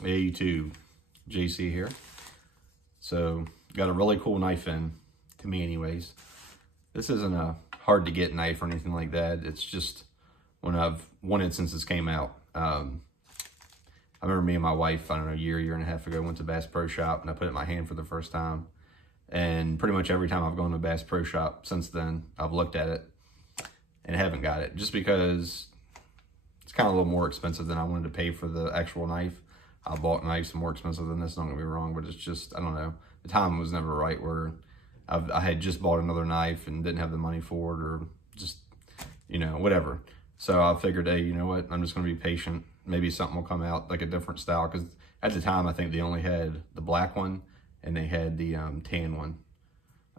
Hey YouTube, JC here. So, got a really cool knife in, to me anyways. This isn't a hard to get knife or anything like that. It's just one instance this came out. I remember me and my wife, I don't know, year and a half ago, went to Bass Pro Shop and I put it in my hand for the first time. And pretty much every time I've gone to Bass Pro Shop since then, I've looked at it and haven't got it. Just because it's kind of a little more expensive than I wanted to pay for the actual knife. I bought knives more expensive than this, don't get me wrong, but it's just, I don't know. The time was never right where I had just bought another knife and didn't have the money for it, or just, you know, whatever. So I figured, hey, you know what? I'm just going to be patient. Maybe something will come out, like a different style. Because at the time, I think they only had the black one and they had the tan one.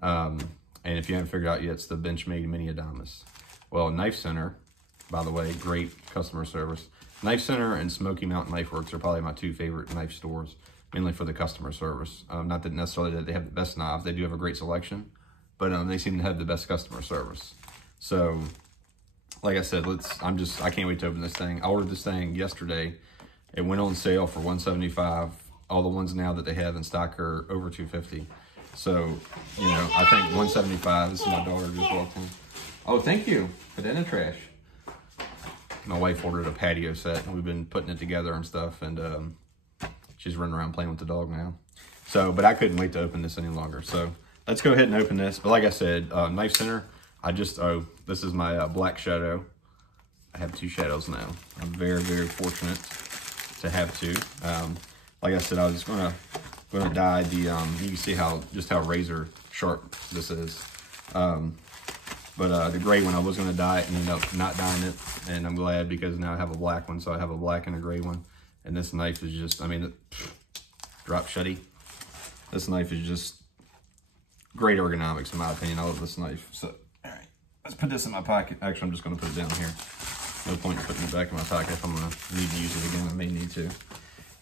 And if you haven't figured out yet, it's the Benchmade Mini Adamas. Well, Knife Center, by the way, great customer service. Knife Center and Smoky Mountain Knife Works are probably my two favorite knife stores, mainly for the customer service. Not that necessarily that they have the best knives. They do have a great selection, but they seem to have the best customer service. So, like I said, I can't wait to open this thing. I ordered this thing yesterday. It went on sale for $175. All the ones now that they have in stock are over $250. So, you know, I think $175. This is my daughter just walked in. Oh, thank you. Put that in the trash. My wife ordered a patio set and we've been putting it together and stuff, and she's running around playing with the dog now. So, but I couldn't wait to open this any longer. So let's go ahead and open this. But like I said, Knife Center, this is my black shadow. I have two shadows now. I'm very, very fortunate to have two. Like I said, I was gonna dye the, you can see just how razor sharp this is. But the gray one, I was going to dye it and end up not dyeing it. And I'm glad, because now I have a black one. So I have a black and a gray one. And this knife is just, I mean, drop shutty. This knife is just great ergonomics, in my opinion. I love this knife. So, all right, let's put this in my pocket. Actually, I'm just going to put it down here. No point in putting it back in my pocket if I'm going to need to use it again. I may need to.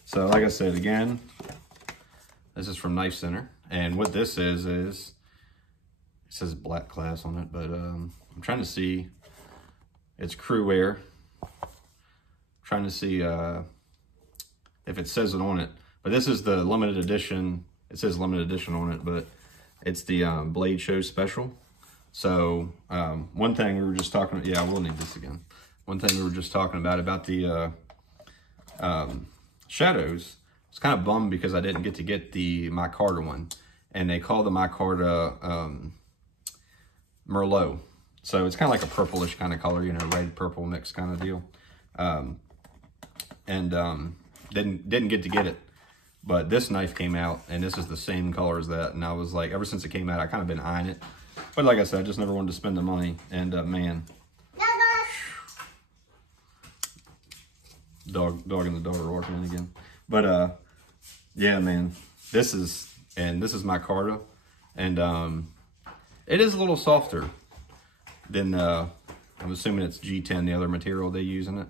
So, like I said, again, this is from Knife Center. And what this is it says black class on it, but I'm trying to see, it's crew wear. Trying to see if it says it on it. But this is the limited edition. It says limited edition on it, but it's the Blade Show Special. So one thing we were just talking about, yeah, I will need this again. One thing we were just talking about the shadows. I was kind of bummed because I didn't get to get the micarta one. And they call the micarta Merlot. So it's kind of like a purplish kind of color, you know, red purple mix kind of deal. Didn't get to get it, but this knife came out and this is the same color as that. And I was like, ever since it came out, I kind of been eyeing it, but like I said, I just never wanted to spend the money. And man, dog and the dog are walking in again. But yeah, man, this is micarta, and it is a little softer than, I'm assuming it's G10, the other material they use in it.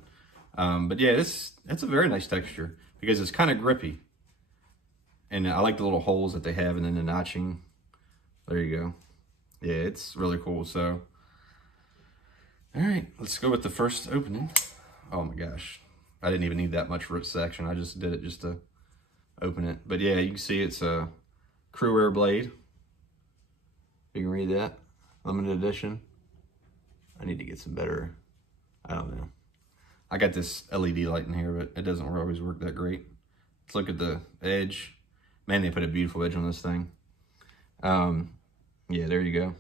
But yeah, it's a very nice texture because it's kind of grippy. And I like the little holes that they have, and then the notching. There you go. Yeah, it's really cool. So, all right, let's go with the first opening. Oh my gosh. I didn't even need that much root section. I just did it just to open it. But yeah, you can see it's a crew wear blade. You can read that. Limited edition. I need to get some better, I don't know. I got this LED light in here, but it doesn't always work that great. Let's look at the edge. Man, they put a beautiful edge on this thing. Yeah, there you go.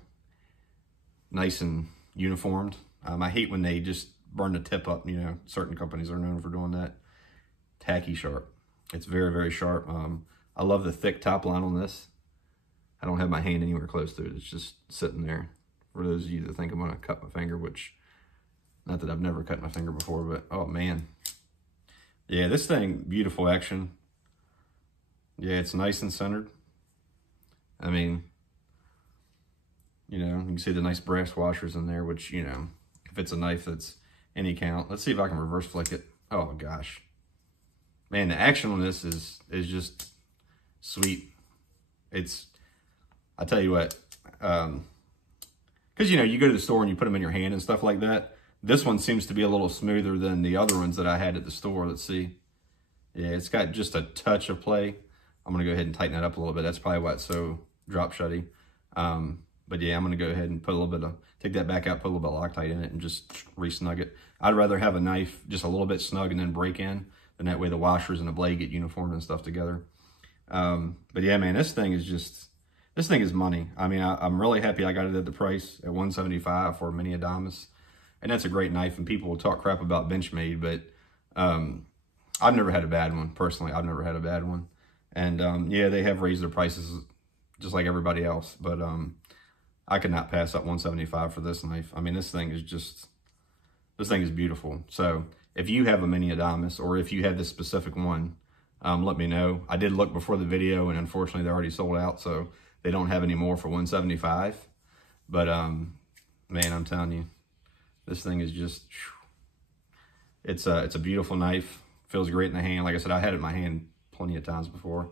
Nice and uniformed. I hate when they just burn the tip up, you know. Certain companies are known for doing that. Tacky sharp. It's very, very sharp. I love the thick top line on this. I don't have my hand anywhere close to it. It's just sitting there. For those of you that think I'm going to cut my finger, which, not that I've never cut my finger before, but oh man. Yeah, this thing, beautiful action. Yeah, it's nice and centered. I mean, you know, you can see the nice brass washers in there, which, you know, if it's a knife that's any count. Let's see if I can reverse flick it. Oh gosh. Man, the action on this is just sweet. I tell you what, because, you know, you go to the store and you put them in your hand and stuff like that. This one seems to be a little smoother than the other ones that I had at the store. Let's see. Yeah, it's got just a touch of play. I'm gonna go ahead and tighten that up a little bit. That's probably why it's so drop shutty. But yeah, I'm gonna go ahead and put a little bit of, take that back out, put a little bit of Loctite in it and just re-snug it. I'd rather have a knife just a little bit snug and then break in, and that way the washers and the blade get uniform and stuff together. But yeah, man, this thing is money. I mean, I'm really happy I got it at the price at $175 for a mini Adamas. And that's a great knife, and people will talk crap about Benchmade, but I've never had a bad one. Personally, I've never had a bad one. And yeah, they have raised their prices just like everybody else, but I could not pass up $175 for this knife. I mean, this thing is beautiful. So if you have a mini Adamas, or if you have this specific one, let me know. I did look before the video, and unfortunately they're already sold out, so they don't have any more for $175. But man, I'm telling you, this thing is just, it's a beautiful knife. Feels great in the hand. Like I said, I had it in my hand plenty of times before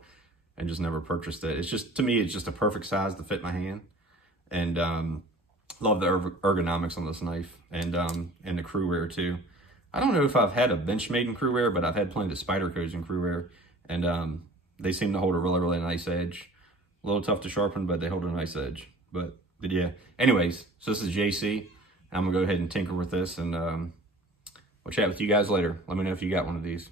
and just never purchased it. It's just, to me, it's just a perfect size to fit my hand. And love the ergonomics on this knife, and the crew wear too. I don't know if I've had a Benchmade in crew wear, but I've had plenty of Spydercos in crew wear, and they seem to hold a really, really nice edge. A little tough to sharpen, but they hold a nice edge. But yeah, anyways, so this is JC. I'm gonna go ahead and tinker with this, and we'll chat with you guys later. Let me know if you got one of these.